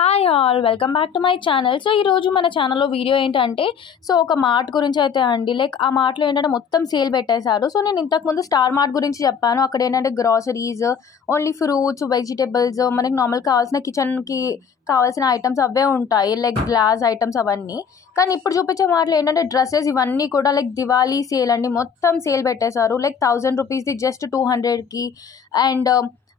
Hi all welcome back to my channel. So ఈరోజు మన ఛానల్లో వీడియో ఏంటంటే ఒక మార్ట్ గురించి అయితే అండి. లైక్ ఆ మార్ట్లో ఏంటంటే మొత్తం సేల్ పెట్టేశారు. సో నేను ఇంతకుముందు స్టార్ మార్ట్ గురించి చెప్పాను. అక్కడ ఏంటంటే గ్రాసరీస్, ఓన్లీ ఫ్రూట్స్, వెజిటేబుల్స్, మనకి నార్మల్ కావాల్సిన కిచెన్కి కావాల్సిన ఐటమ్స్ అవే ఉంటాయి, లైక్ గ్లాస్ ఐటమ్స్ అవన్నీ. కానీ ఇప్పుడు చూపించే మార్ట్లో ఏంటంటే డ్రెస్సెస్ ఇవన్నీ కూడా లైక్ దివాళీ సేల్ అండి. మొత్తం సేల్ పెట్టేశారు. లైక్ 1000 రూపీస్ది జస్ట్ 200కి అండ్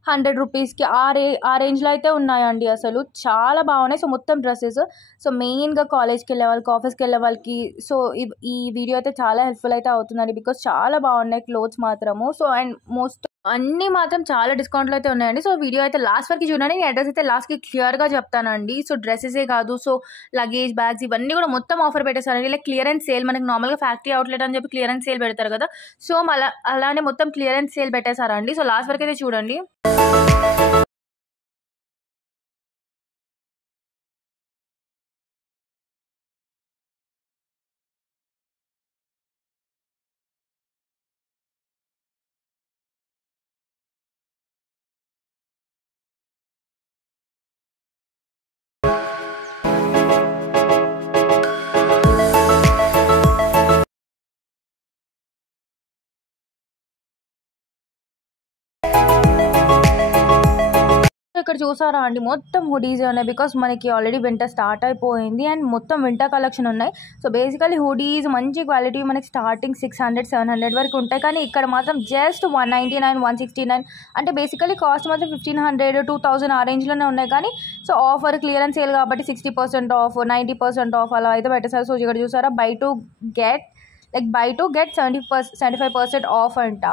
100 రూపీస్కి ఆ రేంజ్లో అయితే ఉన్నాయండి. అసలు చాలా బాగున్నాయి. సో మొత్తం డ్రెస్సెస్. సో మెయిన్గా కాలేజ్కి వెళ్ళే వాళ్ళకి, ఆఫీస్కి వెళ్ళే వాళ్ళకి సో ఈ వీడియో అయితే చాలా హెల్ప్ఫుల్ అయితే అవుతుందండి. బికాస్ చాలా బాగున్నాయి క్లోత్స్ మాత్రము. సో అండ్ మోస్ట్ అన్నీ మాత్రం చాలా డిస్కౌంట్లో అయితే ఉన్నాయండి. సో వీడియో అయితే లాస్ట్ వరకు చూడండి. నేను అడ్రస్ అయితే లాస్ట్కి క్లియర్గా చెప్తానండి. సో డ్రెస్సెసే కాదు, సో లగేజ్, బ్యాగ్స్ ఇవన్నీ కూడా మొత్తం ఆఫర్ పెట్టేస్తారండి. లైక్ క్లియరెన్స్ సేల్, మనకి నార్మల్గా ఫ్యాక్టరీ అవుట్లెట్ అని చెప్పి క్లియరెన్స్ సేల్ పెడతారు కదా. సో అలానే మొత్తం క్లియరెన్స్ సేల్ పెట్టేశారండి. సో లాస్ట్ వరకు అయితే చూడండి. ఇక్కడ చూసారా అండి, మొత్తం హుడీస్ ఉన్నాయి. బికాస్ మనకి ఆల్రెడీ వింటర్ స్టార్ట్ అయిపోయింది అండ్ మొత్తం వింటర్ కలెక్షన్ ఉన్నాయి. సో బేసికలీ హుడీస్ మంచి క్వాలిటీ మనకి స్టార్టింగ్ 600-700 వరకు ఉంటాయి. కానీ ఇక్కడ మాత్రం జస్ట్ 199, 169 అంటే బేసికలీ కాస్ట్ మాత్రం 1500-2000 ఆ రేంజ్లోనే ఉన్నాయి. కానీ సో ఆఫర్ క్లియరెన్స్ సేల్ కాబట్టి 60% ఆఫ్, 90% ఆఫ్ అలా అయితే పెట్టేశారు. సో ఇక్కడ చూసారా, బై టు గెట్ 75% ఆఫ్ అంట.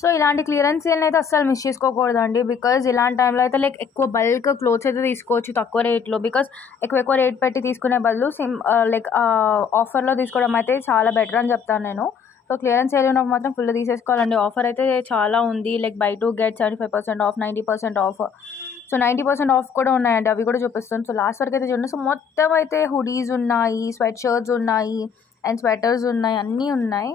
సో ఇలాంటి క్లియరెన్స్ సేల్ని అయితే అస్సలు మిస్ చేసుకోకూడదండి. బికాజ్ ఇలాంటి టైంలో అయితే లైక్ ఎక్కువ బల్క్ క్లోత్స్ అయితే తీసుకోవచ్చు తక్కువ రేట్లో. బికాజ్ ఎక్కువ రేట్ పెట్టి తీసుకునే బదులు లైక్ ఆఫర్లో తీసుకోవడం అయితే చాలా బెటర్ అని చెప్తాను నేను. సో క్లియరెన్స్ సేల్ ఉన్నప్పుడు మాత్రం ఫుల్ తీసేసుకోవాలండి. ఆఫర్ అయితే చాలా ఉంది. లైక్ బై టు గెట్ 75% ఆఫ్, 90% ఆఫ్. సో 90% ఆఫ్ కూడా ఉన్నాయండి, అవి కూడా చూపిస్తాను. సో లాస్ట్ వరకు అయితే చూడండి. సో మొత్తం అయితే హుడీస్ ఉన్నాయి, స్వెట్ షర్ట్స్ ఉన్నాయి అండ్ స్వెటర్స్ ఉన్నాయి, అన్నీ ఉన్నాయి.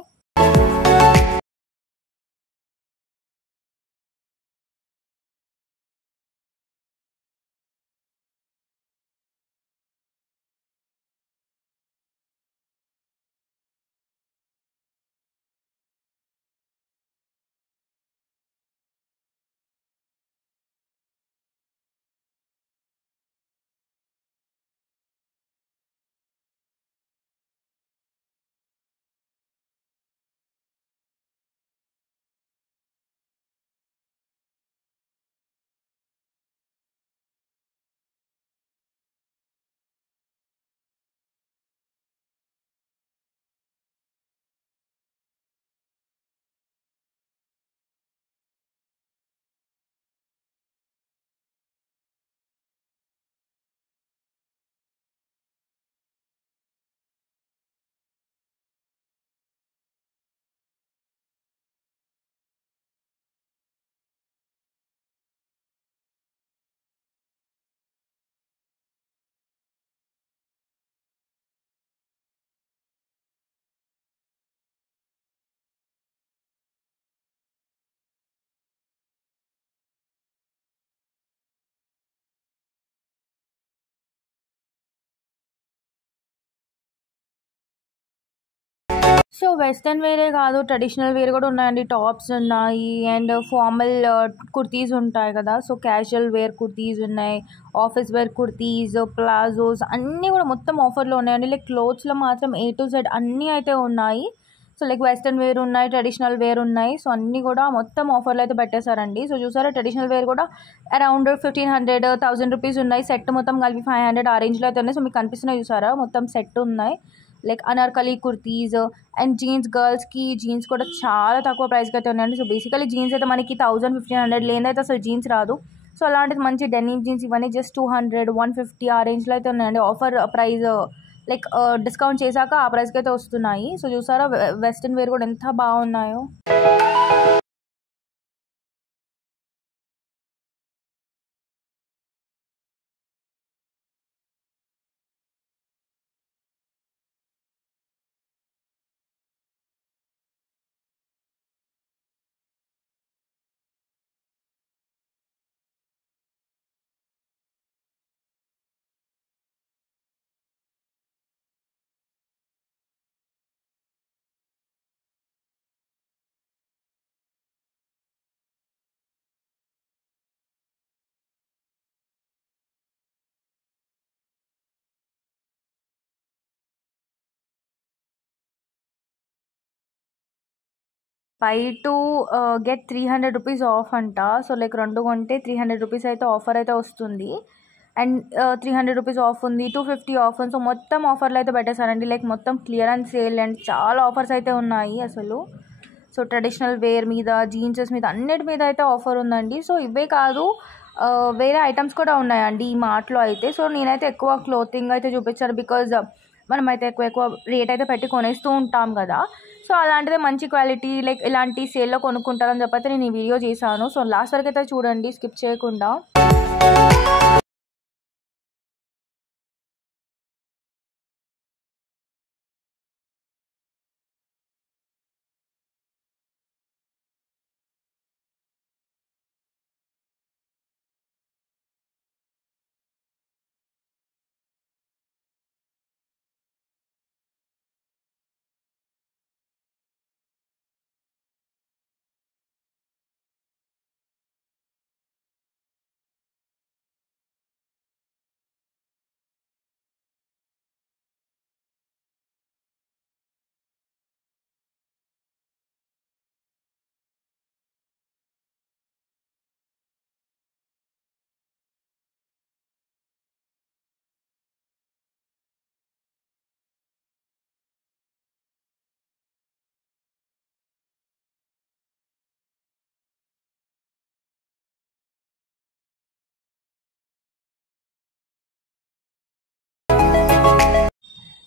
సో వెస్ట్రన్ వేరే కాదు, ట్రెడిషనల్ వేర్ కూడా ఉన్నాయండి. టాప్స్ ఉన్నాయి అండ్ ఫార్మల్ కుర్తీస్ ఉంటాయి కదా. సో క్యాజువల్ వేర్ కుర్తీస్ ఉన్నాయి, ఆఫీస్ వేర్ కుర్తీస్, ప్లాజోస్ అన్నీ కూడా మొత్తం ఆఫర్లో ఉన్నాయండి. లైక్ క్లోత్స్లో మాత్రం A to Z అన్నీ అయితే ఉన్నాయి. సో లైక్ వెస్ట్రన్ వేర్ ఉన్నాయి, ట్రెడిషనల్ వేర్ ఉన్నాయి. సో అన్నీ కూడా మొత్తం ఆఫర్లో అయితే పెట్టేశారండి. సో చూసారా, ట్రెడిషనల్ వేర్ కూడా అరౌండ్ 1500, 1000 రూపీస్ ఉన్నాయి. సెట్ మొత్తం కలిపి 500 ఆ రేంజ్లో అయితే ఉన్నాయి. సో మీకు కనిపిస్తున్నాయి చూసారా, మొత్తం సెట్ ఉన్నాయి. Like Anarkali kurtis and jeans, గర్ల్స్కి జీన్స్ కూడా చాలా తక్కువ ప్రైస్కి అయితే ఉన్నాయండి. సో బేసికలీ జీన్స్ అయితే మనకి 1000-1500 లేనైతే అసలు జీన్స్ రాదు. సో అలాంటిది మంచి డెనిమ్ జీన్స్ ఇవన్నీ జస్ట్ 200, 150 ఆ రేంజ్లో అయితే ఉన్నాయండి. ఆఫర్ ప్రైస్ లైక్ డిస్కౌంట్ చేశాక ఆ ప్రైస్కి అయితే వస్తున్నాయి. సో చూసారా, వెస్ట్రన్ వేర్ కూడా ఎంత బాగున్నాయో. By two get 300 rupees of అంట. సో లైక్ 2 కొంటే 300 రూపీస్ అయితే ఆఫర్ అయితే వస్తుంది. అండ్ 300 రూపీస్ ఆఫ్ ఉంది, 250 ఆఫ్ ఉంది. సో మొత్తం ఆఫర్లు అయితే పెట్టేశారండి. లైక్ మొత్తం క్లియరెన్స్ సేల్ అండ్ చాలా ఆఫర్స్ అయితే ఉన్నాయి అసలు. సో ట్రెడిషనల్ వేర్ మీద, జీన్సెస్ మీద, అన్నిటి మీద అయితే ఆఫర్ ఉందండి. సో ఇవే కాదు, వేరే ఐటమ్స్ కూడా ఉన్నాయండి ఈ మార్ట్లో అయితే. సో నేనైతే ఎక్కువ క్లోతింగ్ అయితే చూపించాను, బికాజ్ మనమైతే ఎక్కువ రేట్ అయితే పెట్టి కొనేస్తూ ఉంటాం కదా. సో అలాంటిదే మంచి క్వాలిటీ లైక్ ఇలాంటి సేల్లో కొనుక్కుంటారని చెప్పైతే నేను ఈ వీడియో చేశాను. సో లాస్ట్ వరకు అయితే చూడండి, స్కిప్ చేయకుండా.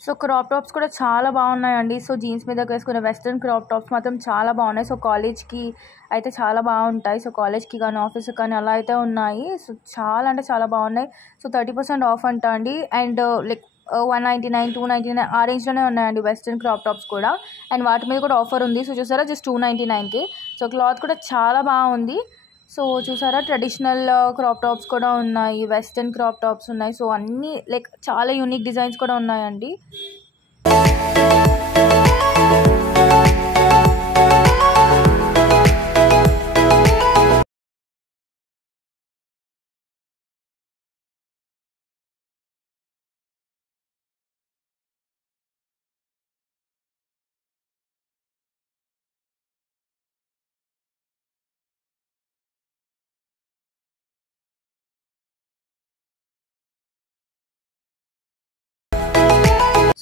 సో క్రాప్ టాప్స్ కూడా చాలా బాగున్నాయండి. సో జీన్స్ మీద వేసుకునే వెస్ట్రన్ క్రాప్ టాప్స్ మాత్రం చాలా బాగున్నాయి. సో కాలేజ్కి అయితే చాలా బాగుంటాయి. సో కాలేజ్కి కానీ ఆఫీస్కి కానీ అలా అయితే ఉన్నాయి. సో చాలా అంటే చాలా బాగున్నాయి. సో 30% ఆఫ్ అంట అండి. అండ్ లైక్ 199, 299 ఆ రేంజ్లోనే ఉన్నాయండి వెస్ట్రన్ క్రాప్ టాప్స్ కూడా. అండ్ వాటి మీద కూడా ఆఫర్ ఉంది. సో చూసారా, జస్ట్ 299కి. సో క్లాత్ కూడా చాలా బాగుంది. సో చూసారా, ట్రెడిషనల్ క్రాప్ టాప్స్ కూడా ఉన్నాయి, వెస్ట్రన్ క్రాప్ టాప్స్ ఉన్నాయి. సో అన్నీ లైక్ చాలా యూనిక్ డిజైన్స్ కూడా ఉన్నాయండి.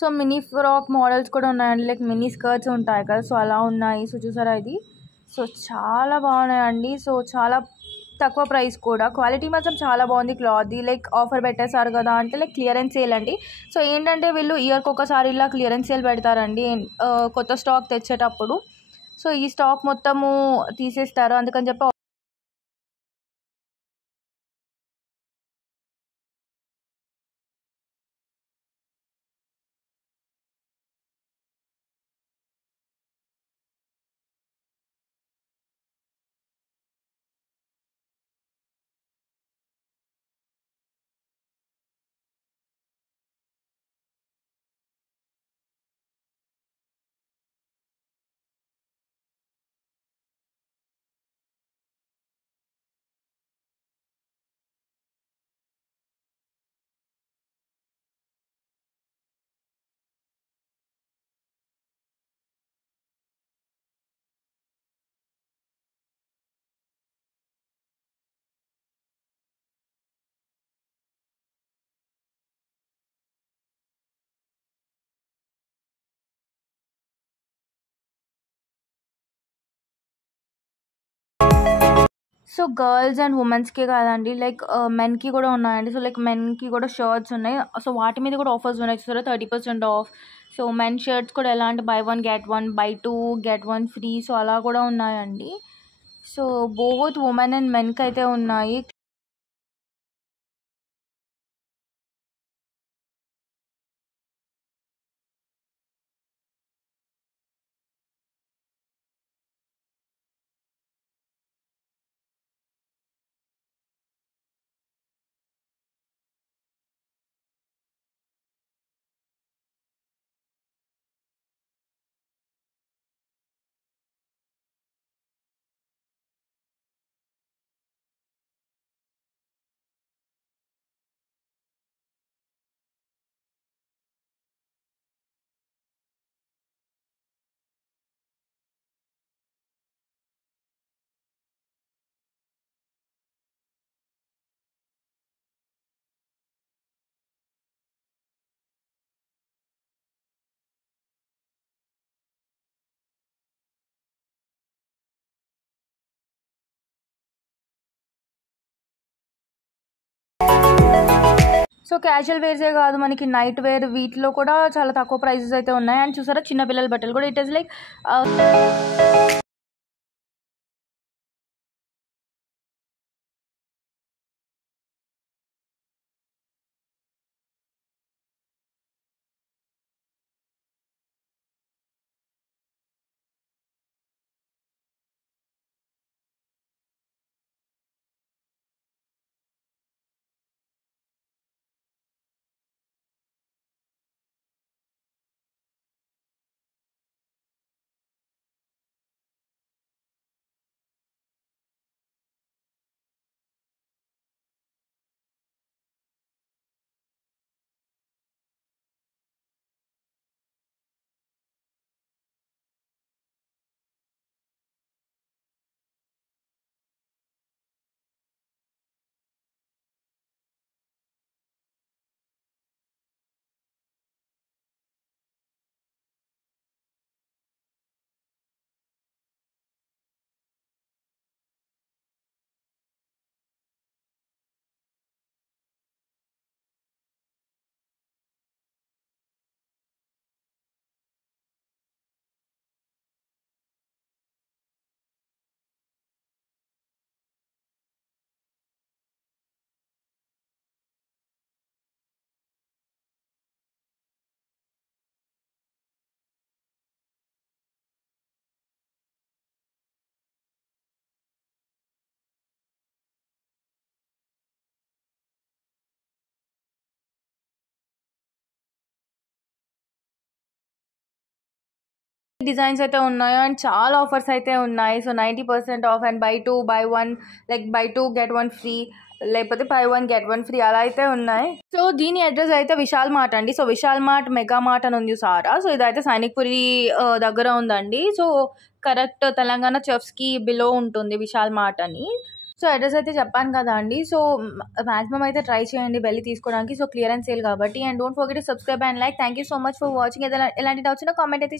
సో మినీ ఫ్రాక్ మోడల్స్ కూడా ఉన్నాయండి, లైక్ మినీ స్కర్ట్స్ ఉంటాయి కదా, సో అలా ఉన్నాయి. సో చూసారా ఇది, సో చాలా బాగున్నాయండి. సో చాలా తక్కువ ప్రైస్ కూడా, క్వాలిటీ మాత్రం చాలా బాగుంది క్లాత్ది. లైక్ ఆఫర్ పెట్టేశారు కదా అంటే లైక్ క్లియరెన్స్ సేల్ అండి. సో ఏంటంటే వీళ్ళు ఇయర్కి ఒకసారి ఇలా క్లియరెన్స్ సేల్ పెడతారండి కొత్త స్టాక్ తెచ్చేటప్పుడు. సో ఈ స్టాక్ మొత్తము తీసేస్తారు, అందుకని చెప్పి సో గర్ల్స్ అండ్ ఉమెన్స్కే కాదండి, లైక్ మెన్కి కూడా ఉన్నాయండి. సో లైక్ మెన్కి కూడా షర్ట్స్ ఉన్నాయి. సో వాటి మీద కూడా ఆఫర్స్ ఉన్నాయి చూసారా, 30% ఆఫ్. సో మెన్ షర్ట్స్ కూడా ఎలా అంటే బై 1 గెట్ 1, బై 2 గెట్ 1 ఫ్రీ, సో అలా కూడా ఉన్నాయండి. సో బోత్ ఉమెన్ అండ్ మెన్కి అయితే ఉన్నాయి. క్యాజువల్ వేర్సే కాదు, మనకి నైట్ వేర్ వీటిలో కూడా చాలా తక్కువ ప్రైజెస్ అయితే ఉన్నాయి. అండ్ చూసారా చిన్నపిల్లల బట్టలు కూడా ఇట్ ఈస్ లైక్ డిజైన్స్ అయితే ఉన్నాయో అండ్ చాలా ఆఫర్స్ అయితే ఉన్నాయి. సో 90% ఆఫ్ అండ్ బై 2 బై 1 లైక్ బై 2 గెట్ 1 ఫ్రీ, లేకపోతే బై 1 గెట్ 1 ఫ్రీ అలా అయితే ఉన్నాయి. సో దీని అడ్రస్ అయితే విశాల్ మార్ట్ అండి. సో విశాల్ మార్ట్ మెగా మార్ట్ అని ఉంది సారా. సో ఇదైతే సైనిక్పురి దగ్గర ఉందండి. సో కరెక్ట్ తెలంగాణ చెఫ్స్కి బిలో ఉంటుంది విశాల్ మార్ట్ అని. సో అడ్రస్ అయితే చెప్పాను కదా అండి. సో మ్యాక్సిమం అయితే ట్రై చేయండి వెళ్ళి తీసుకోవడానికి. సో క్లియరెన్స్ సేల్ కాబట్టి. And don't forget to subscribe and like. Thank you so much for watching. ఎలాంటి డౌట్స్ ఉన్నా కామెంట్ అయితే